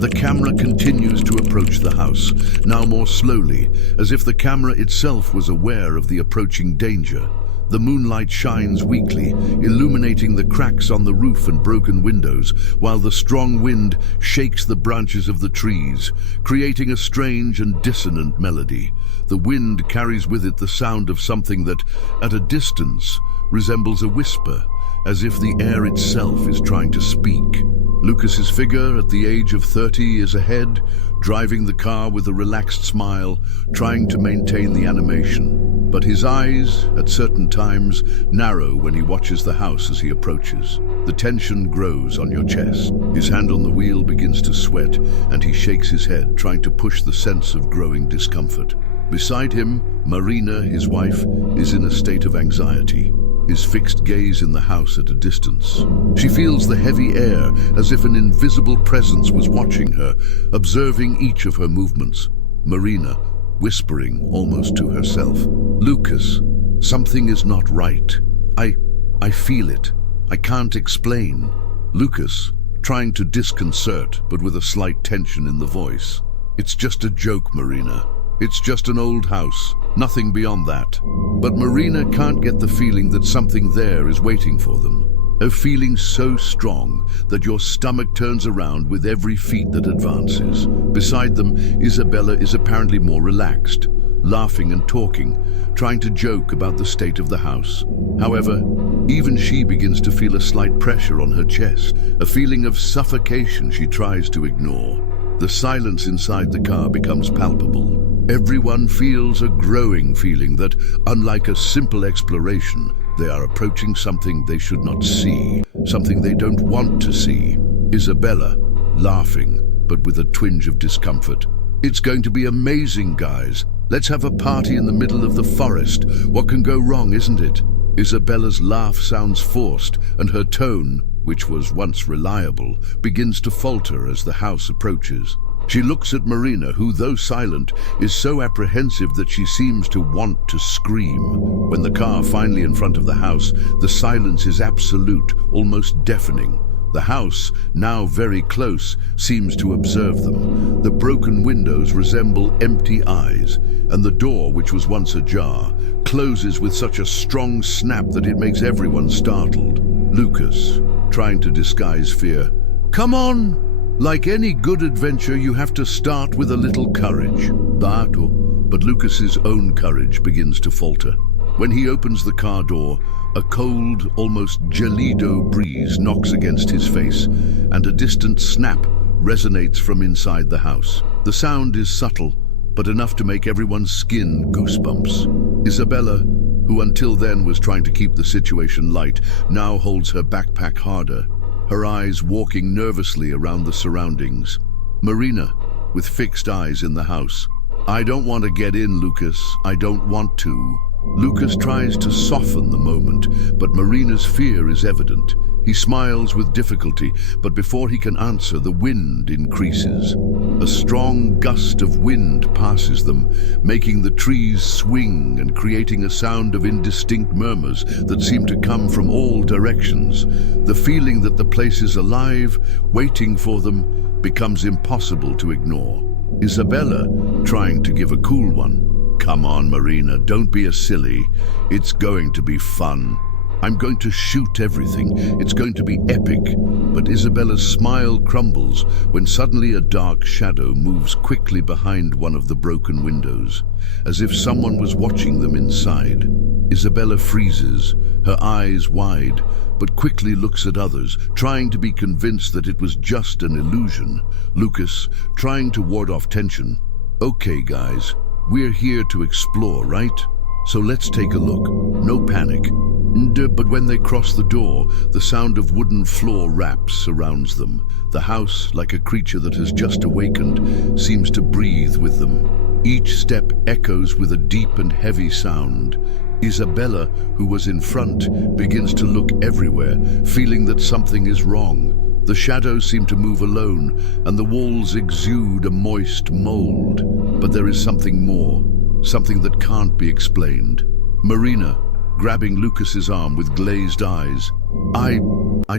The camera continues to approach the house, now more slowly, as if the camera itself was aware of the approaching danger. The moonlight shines weakly, illuminating the cracks on the roof and broken windows, while the strong wind shakes the branches of the trees, creating a strange and dissonant melody. The wind carries with it the sound of something that, at a distance, resembles a whisper, as if the air itself is trying to speak. Lucas's figure, at the age of 30, is ahead, driving the car with a relaxed smile, trying to maintain the animation. But his eyes, at certain times, narrow when he watches the house as he approaches. The tension grows on your chest. His hand on the wheel begins to sweat, and he shakes his head, trying to push the sense of growing discomfort. Beside him, Marina, his wife, is in a state of anxiety, his fixed gaze in the house at a distance. She feels the heavy air, as if an invisible presence was watching her, observing each of her movements. Marina, whispering almost to herself, "Lucas, something is not right. I feel it. I can't explain." Lucas, trying to disconcert, but with a slight tension in the voice. "It's just a joke, Marina. It's just an old house, nothing beyond that." But Marina can't get the feeling that something there is waiting for them. A feeling so strong that your stomach turns around with every feet that advances. Beside them, Isabella is apparently more relaxed, laughing and talking, trying to joke about the state of the house. However, even she begins to feel a slight pressure on her chest, a feeling of suffocation she tries to ignore. The silence inside the car becomes palpable. Everyone feels a growing feeling that, unlike a simple exploration, they are approaching something they should not see, something they don't want to see. Isabella, laughing, but with a twinge of discomfort. "It's going to be amazing, guys. Let's have a party in the middle of the forest. What can go wrong, isn't it?" Isabella's laugh sounds forced, and her tone, which was once reliable, begins to falter as the house approaches. She looks at Marina, who, though silent, is so apprehensive that she seems to want to scream. When the car finally in front of the house, the silence is absolute, almost deafening. The house, now very close, seems to observe them. The broken windows resemble empty eyes, and the door, which was once ajar, closes with such a strong snap that it makes everyone startled. Lucas, trying to disguise fear, "Come on! Like any good adventure, you have to start with a little courage." But Lucas's own courage begins to falter. When he opens the car door, a cold, almost gelido breeze knocks against his face, and a distant snap resonates from inside the house. The sound is subtle, but enough to make everyone's skin goosebumps. Isabella, who until then was trying to keep the situation light, now holds her backpack harder, her eyes walking nervously around the surroundings. Marina, with fixed eyes in the house. "I don't want to get in, Lucas. I don't want to." Lucas tries to soften the moment, but Marina's fear is evident. He smiles with difficulty, but before he can answer, the wind increases. A strong gust of wind passes them, making the trees swing and creating a sound of indistinct murmurs that seem to come from all directions. The feeling that the place is alive, waiting for them, becomes impossible to ignore. Isabella, trying to give a cool one, "Come on, Marina, don't be a silly. It's going to be fun. I'm going to shoot everything. It's going to be epic." But Isabella's smile crumbles when suddenly a dark shadow moves quickly behind one of the broken windows, as if someone was watching them inside. Isabella freezes, her eyes wide, but quickly looks at others, trying to be convinced that it was just an illusion. Lucas, trying to ward off tension, "Okay, guys, we're here to explore, right? So let's take a look. No panic." But when they cross the door, the sound of wooden floor raps surrounds them. The house, like a creature that has just awakened, seems to breathe with them. Each step echoes with a deep and heavy sound. Isabella, who was in front, begins to look everywhere, feeling that something is wrong. The shadows seem to move alone, and the walls exude a moist mold. But there is something more, something that can't be explained. Marina, grabbing Lucas's arm with glazed eyes, I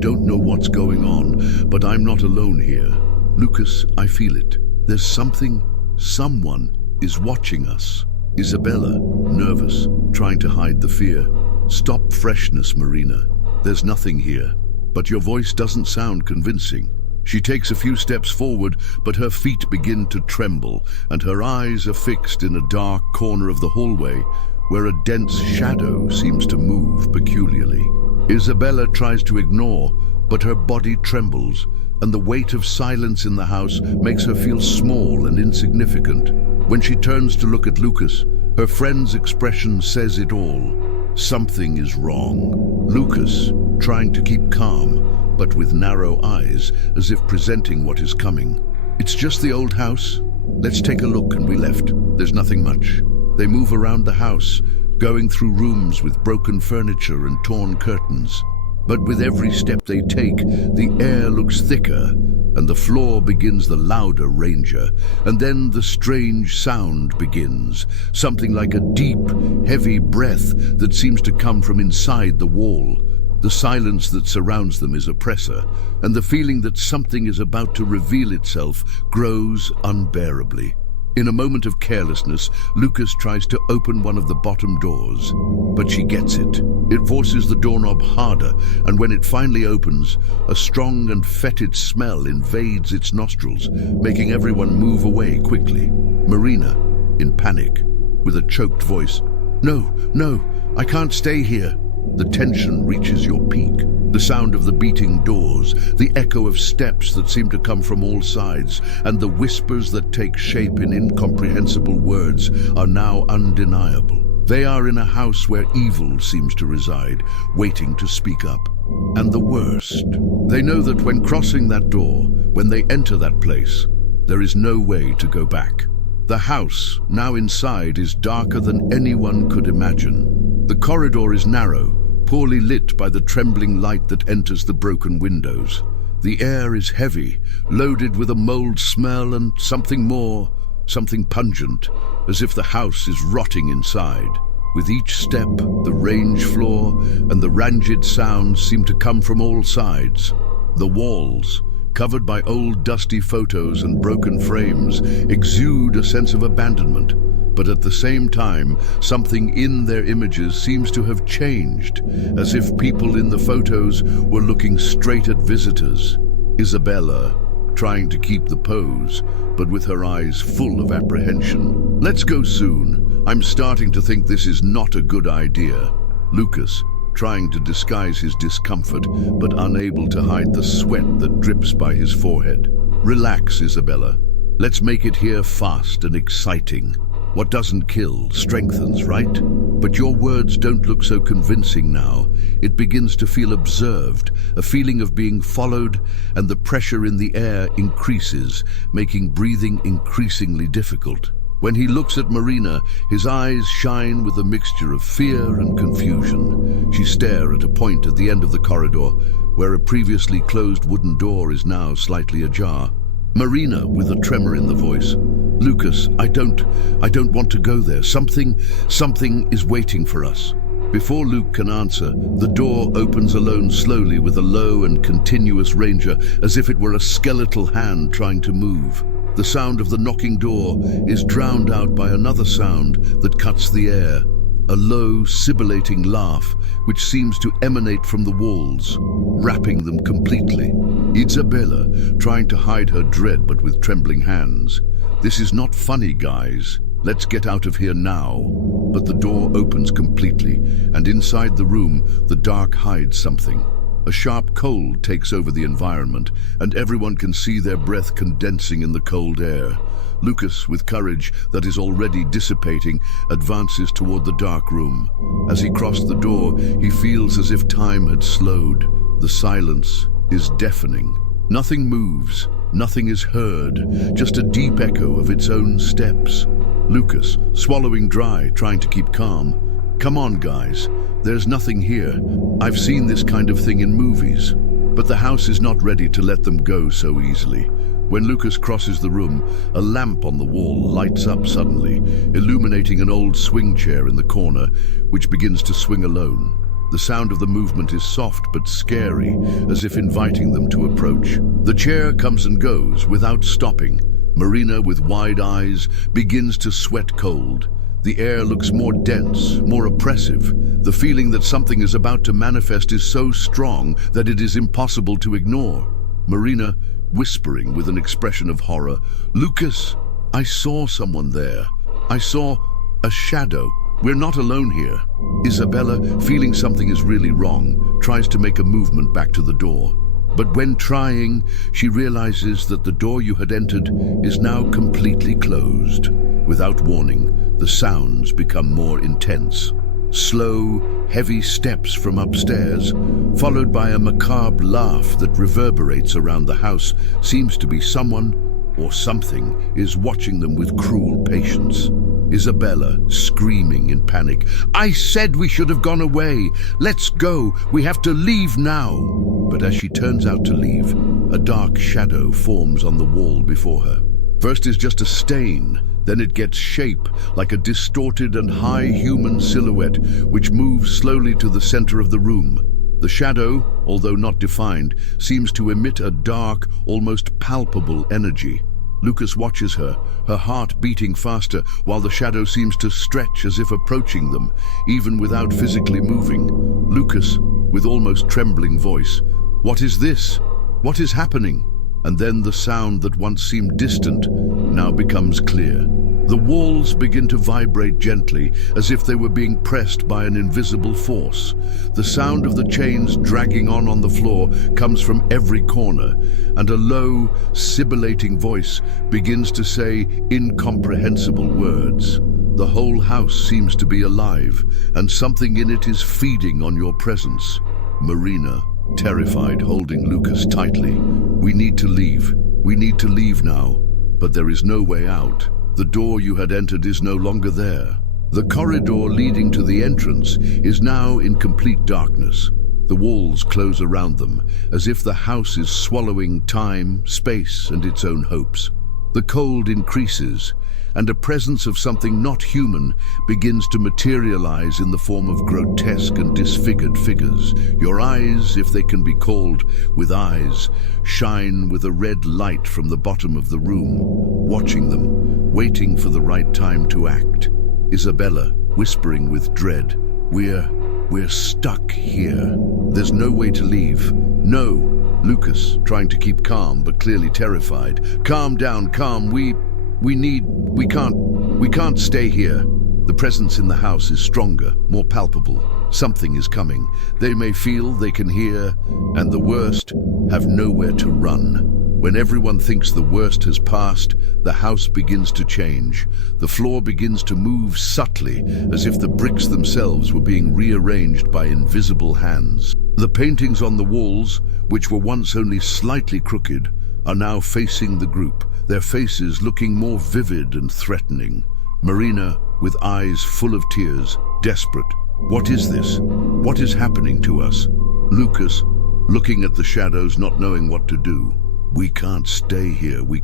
don't know what's going on, but I'm not alone here. Lucas, I feel it. There's someone is watching us. Isabella, nervous, trying to hide the fear. Stop freshness, Marina. There's nothing here. But your voice doesn't sound convincing. She takes a few steps forward, but her feet begin to tremble, and her eyes are fixed in a dark corner of the hallway, where a dense shadow seems to move peculiarly. Isabella tries to ignore, but her body trembles, and the weight of silence in the house makes her feel small and insignificant. When she turns to look at Lucas, her friend's expression says it all. Something is wrong. Lucas, trying to keep calm, but with narrow eyes, as if presenting what is coming. It's just the old house. Let's take a look, and we left. There's nothing much. They move around the house, going through rooms with broken furniture and torn curtains. But with every step they take, the air looks thicker, and the floor begins the louder ranger, and then the strange sound begins, something like a deep, heavy breath that seems to come from inside the wall. The silence that surrounds them is oppressive, and the feeling that something is about to reveal itself grows unbearably. In a moment of carelessness, Lucas tries to open one of the bottom doors, but she gets it. It forces the doorknob harder, and when it finally opens, a strong and fetid smell invades its nostrils, making everyone move away quickly. Marina, in panic, with a choked voice, No, I can't stay here." The tension reaches your peak. The sound of the beating doors, the echo of steps that seem to come from all sides, and the whispers that take shape in incomprehensible words are now undeniable. They are in a house where evil seems to reside, waiting to speak up. And the worst, they know that when crossing that door, when they enter that place, there is no way to go back. The house, now inside, is darker than anyone could imagine. The corridor is narrow, poorly lit by the trembling light that enters the broken windows. The air is heavy, loaded with a mold smell and something more, something pungent, as if the house is rotting inside. With each step, the range floor and the ranged sounds seem to come from all sides. The walls, covered by old dusty photos and broken frames, exude a sense of abandonment. But at the same time, something in their images seems to have changed, as if people in the photos were looking straight at visitors. Isabella, trying to keep the pose, but with her eyes full of apprehension. "Let's go soon. I'm starting to think this is not a good idea." Lucas, trying to disguise his discomfort, but unable to hide the sweat that drips by his forehead. "Relax, Isabella. Let's make it here fast and exciting. What doesn't kill strengthens, right? But your words don't look so convincing now. It begins to feel observed, a feeling of being followed, and the pressure in the air increases, making breathing increasingly difficult." When he looks at Marina, his eyes shine with a mixture of fear and confusion. She stares at a point at the end of the corridor, where a previously closed wooden door is now slightly ajar. Marina, with a tremor in the voice, "Lucas, I don't want to go there. Something is waiting for us." Before Luke can answer, the door opens alone slowly with a low and continuous ranger, as if it were a skeletal hand trying to move. The sound of the knocking door is drowned out by another sound that cuts the air, a low, sibilating laugh which seems to emanate from the walls, wrapping them completely. Isabella, trying to hide her dread but with trembling hands. "This is not funny, guys. Let's get out of here now." But the door opens completely, and inside the room, the dark hides something. A sharp cold takes over the environment, and everyone can see their breath condensing in the cold air. Lucas, with courage that is already dissipating, advances toward the dark room. As he crosses the door, he feels as if time had slowed. The silence is deafening. Nothing moves, nothing is heard, just a deep echo of its own steps. Lucas, swallowing dry, trying to keep calm. "Come on, guys. There's nothing here. I've seen this kind of thing in movies." But the house is not ready to let them go so easily. When Lucas crosses the room, a lamp on the wall lights up suddenly, illuminating an old swing chair in the corner, which begins to swing alone. The sound of the movement is soft but scary, as if inviting them to approach. The chair comes and goes without stopping. Marina, with wide eyes, begins to sweat cold. The air looks more dense, more oppressive. The feeling that something is about to manifest is so strong that it is impossible to ignore. Marina, whispering with an expression of horror, "Lucas, I saw someone there. I saw a shadow. We're not alone here." Isabella, feeling something is really wrong, tries to make a movement back to the door. But when trying, she realizes that the door you had entered is now completely closed. Without warning, the sounds become more intense. Slow, heavy steps from upstairs, followed by a macabre laugh that reverberates around the house. Seems to be someone or something is watching them with cruel patience. Isabella, screaming in panic, "I said we should have gone away. Let's go. We have to leave now." But as she turns out to leave, a dark shadow forms on the wall before her. First is just a stain, then it gets shape like a distorted and high human silhouette which moves slowly to the center of the room. The shadow, although not defined, seems to emit a dark, almost palpable energy. Lucas watches her, her heart beating faster, while the shadow seems to stretch as if approaching them, even without physically moving. Lucas, with almost trembling voice, "What is this? What is happening?" And then the sound that once seemed distant now becomes clear. The walls begin to vibrate gently, as if they were being pressed by an invisible force. The sound of the chains dragging on the floor comes from every corner, and a low, sibilating voice begins to say incomprehensible words. The whole house seems to be alive, and something in it is feeding on your presence. Marina, terrified, holding Lucas tightly. "We need to leave. We need to leave now." But there is no way out. The door you had entered is no longer there. The corridor leading to the entrance is now in complete darkness. The walls close around them, as if the house is swallowing time, space, and its own hopes. The cold increases, and a presence of something not human begins to materialize in the form of grotesque and disfigured figures. Your eyes, if they can be called with eyes, shine with a red light from the bottom of the room, watching them, waiting for the right time to act. Isabella, whispering with dread, We're stuck here. There's no way to leave. No." Lucas, trying to keep calm but clearly terrified, "Calm down, calm. We can't stay here." The presence in the house is stronger, more palpable. Something is coming. They may feel, they can hear, and the worst, have nowhere to run. When everyone thinks the worst has passed, the house begins to change. The floor begins to move subtly, as if the bricks themselves were being rearranged by invisible hands. The paintings on the walls, which were once only slightly crooked, are now facing the group, their faces looking more vivid and threatening. Marina, with eyes full of tears, desperate. "What is this? What is happening to us?" Lucas, looking at the shadows, not knowing what to do. "We can't stay here. We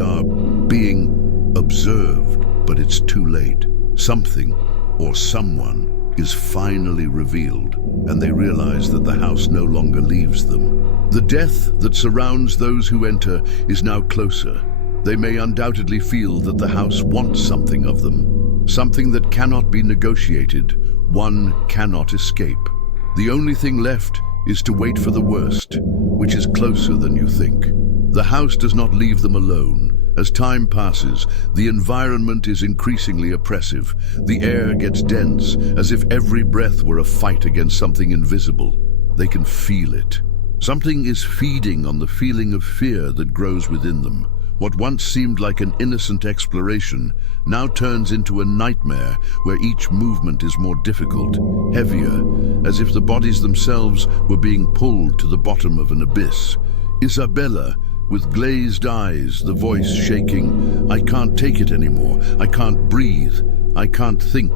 are being observed." But it's too late. Something, or someone, is finally revealed, and they realize that the house no longer leaves them. The death that surrounds those who enter is now closer. They may undoubtedly feel that the house wants something of them, something that cannot be negotiated, one cannot escape. The only thing left is to wait for the worst, which is closer than you think. The house does not leave them alone. As time passes, the environment is increasingly oppressive. The air gets dense, as if every breath were a fight against something invisible. They can feel it. Something is feeding on the feeling of fear that grows within them. What once seemed like an innocent exploration now turns into a nightmare where each movement is more difficult, heavier, as if the bodies themselves were being pulled to the bottom of an abyss. Isabella, with glazed eyes, the voice shaking, "I can't take it anymore. I can't breathe. I can't think."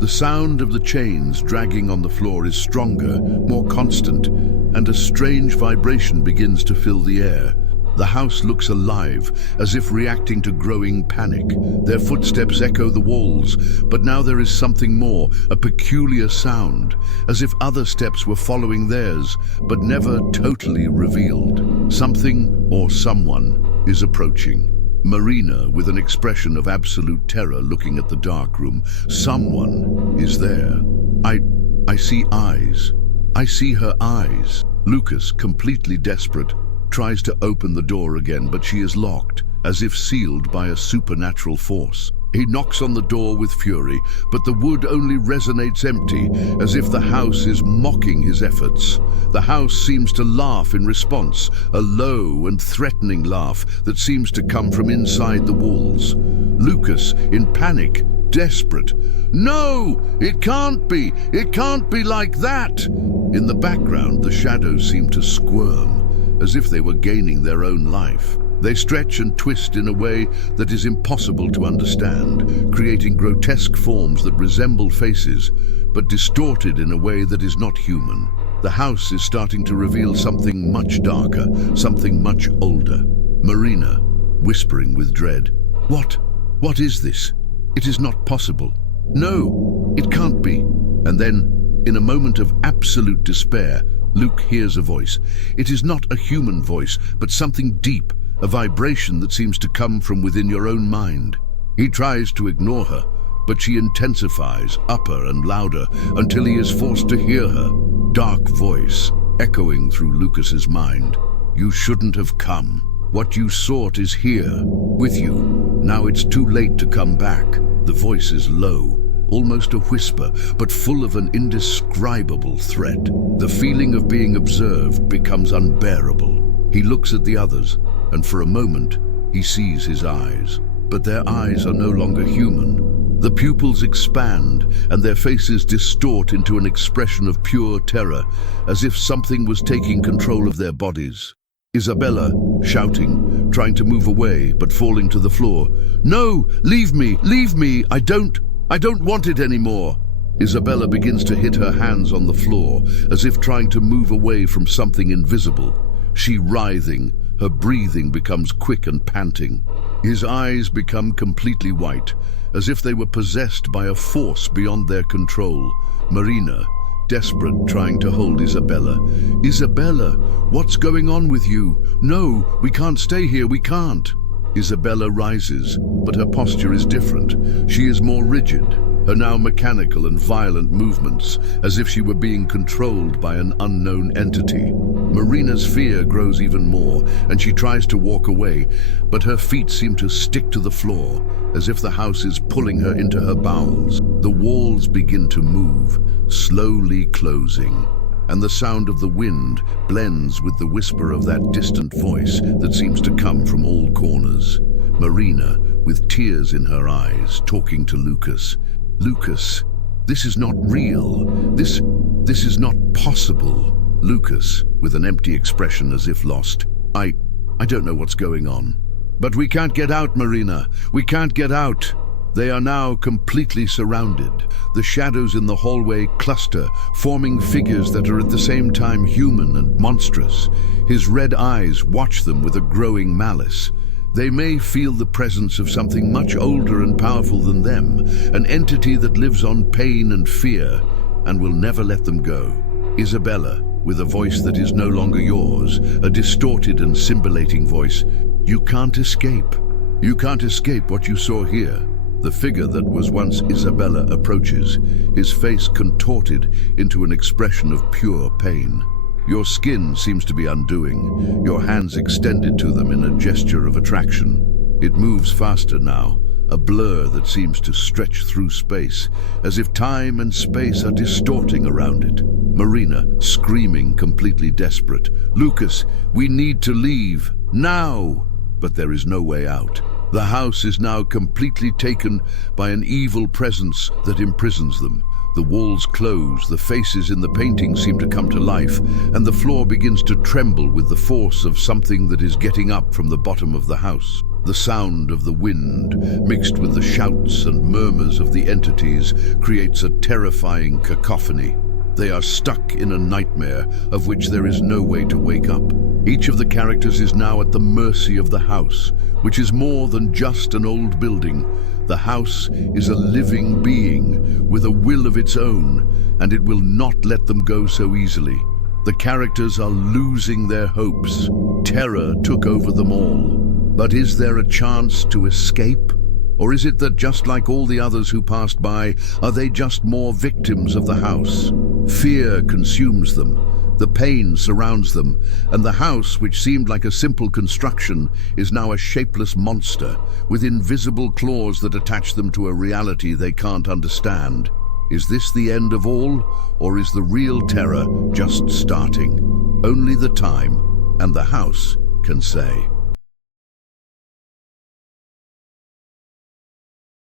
The sound of the chains dragging on the floor is stronger, more constant, and a strange vibration begins to fill the air. The house looks alive, as if reacting to growing panic. Their footsteps echo the walls, but now there is something more, a peculiar sound, as if other steps were following theirs, but never totally revealed. Something or someone is approaching. Marina, with an expression of absolute terror, looking at the dark room. Someone is there. I see eyes. I see her eyes. Lucas, completely desperate, tries to open the door again, but she is locked, as if sealed by a supernatural force. He knocks on the door with fury, but the wood only resonates empty, as if the house is mocking his efforts. The house seems to laugh in response, a low and threatening laugh that seems to come from inside the walls. Lucas, in panic, desperate. No! It can't be! It can't be like that! In the background, the shadows seem to squirm, as if they were gaining their own life. They stretch and twist in a way that is impossible to understand, creating grotesque forms that resemble faces, but distorted in a way that is not human. The house is starting to reveal something much darker, something much older. Marina, whispering with dread. What is this? It is not possible. No, it can't be. And then, in a moment of absolute despair, Luke hears a voice. It is not a human voice, but something deep, a vibration that seems to come from within your own mind. He tries to ignore her, but she intensifies, upper and louder, until he is forced to hear her. Dark voice, echoing through Lucas's mind. You shouldn't have come. What you sought is here, with you. Now it's too late to come back. The voice is low, almost a whisper, but full of an indescribable threat. The feeling of being observed becomes unbearable. He looks at the others, and for a moment, he sees his eyes. But their eyes are no longer human. The pupils expand, and their faces distort into an expression of pure terror, as if something was taking control of their bodies. Isabella, shouting, trying to move away, but falling to the floor. No, leave me, I don't want it anymore. Isabella begins to hit her hands on the floor, as if trying to move away from something invisible. She writhing, her breathing becomes quick and panting. His eyes become completely white, as if they were possessed by a force beyond their control. Marina, desperate, trying to hold Isabella. Isabella, what's going on with you? No, we can't stay here, we can't. Isabella rises, but her posture is different. She is more rigid, her now mechanical and violent movements, as if she were being controlled by an unknown entity. Marina's fear grows even more, and she tries to walk away, but her feet seem to stick to the floor, as if the house is pulling her into her bowels. The walls begin to move, slowly closing, and the sound of the wind blends with the whisper of that distant voice that seems to come from all corners. Marina, with tears in her eyes, talking to Lucas. Lucas, this is not real. This is not possible. Lucas, with an empty expression as if lost. I don't know what's going on. But we can't get out, Marina. We can't get out. They are now completely surrounded. The shadows in the hallway cluster, forming figures that are at the same time human and monstrous. His red eyes watch them with a growing malice. They may feel the presence of something much older and powerful than them, an entity that lives on pain and fear, and will never let them go. Isabella, with a voice that is no longer yours, a distorted and sibilating voice. You can't escape. You can't escape what you saw here. The figure that was once Isabella approaches, his face contorted into an expression of pure pain. Your skin seems to be undoing, your hands extended to them in a gesture of attraction. It moves faster now, a blur that seems to stretch through space, as if time and space are distorting around it. Marina, screaming, completely desperate. Lucas, we need to leave, now! But there is no way out. The house is now completely taken by an evil presence that imprisons them. The walls close, the faces in the paintings seem to come to life, and the floor begins to tremble with the force of something that is getting up from the bottom of the house. The sound of the wind, mixed with the shouts and murmurs of the entities, creates a terrifying cacophony. They are stuck in a nightmare of which there is no way to wake up. Each of the characters is now at the mercy of the house, which is more than just an old building. The house is a living being with a will of its own, and it will not let them go so easily. The characters are losing their hopes. Terror took over them all. But is there a chance to escape? Or is it that just like all the others who passed by, are they just more victims of the house? Fear consumes them. The pain surrounds them, and the house, which seemed like a simple construction, is now a shapeless monster with invisible claws that attach them to a reality they can't understand. Is this the end of all, or is the real terror just starting? Only the time and the house can say.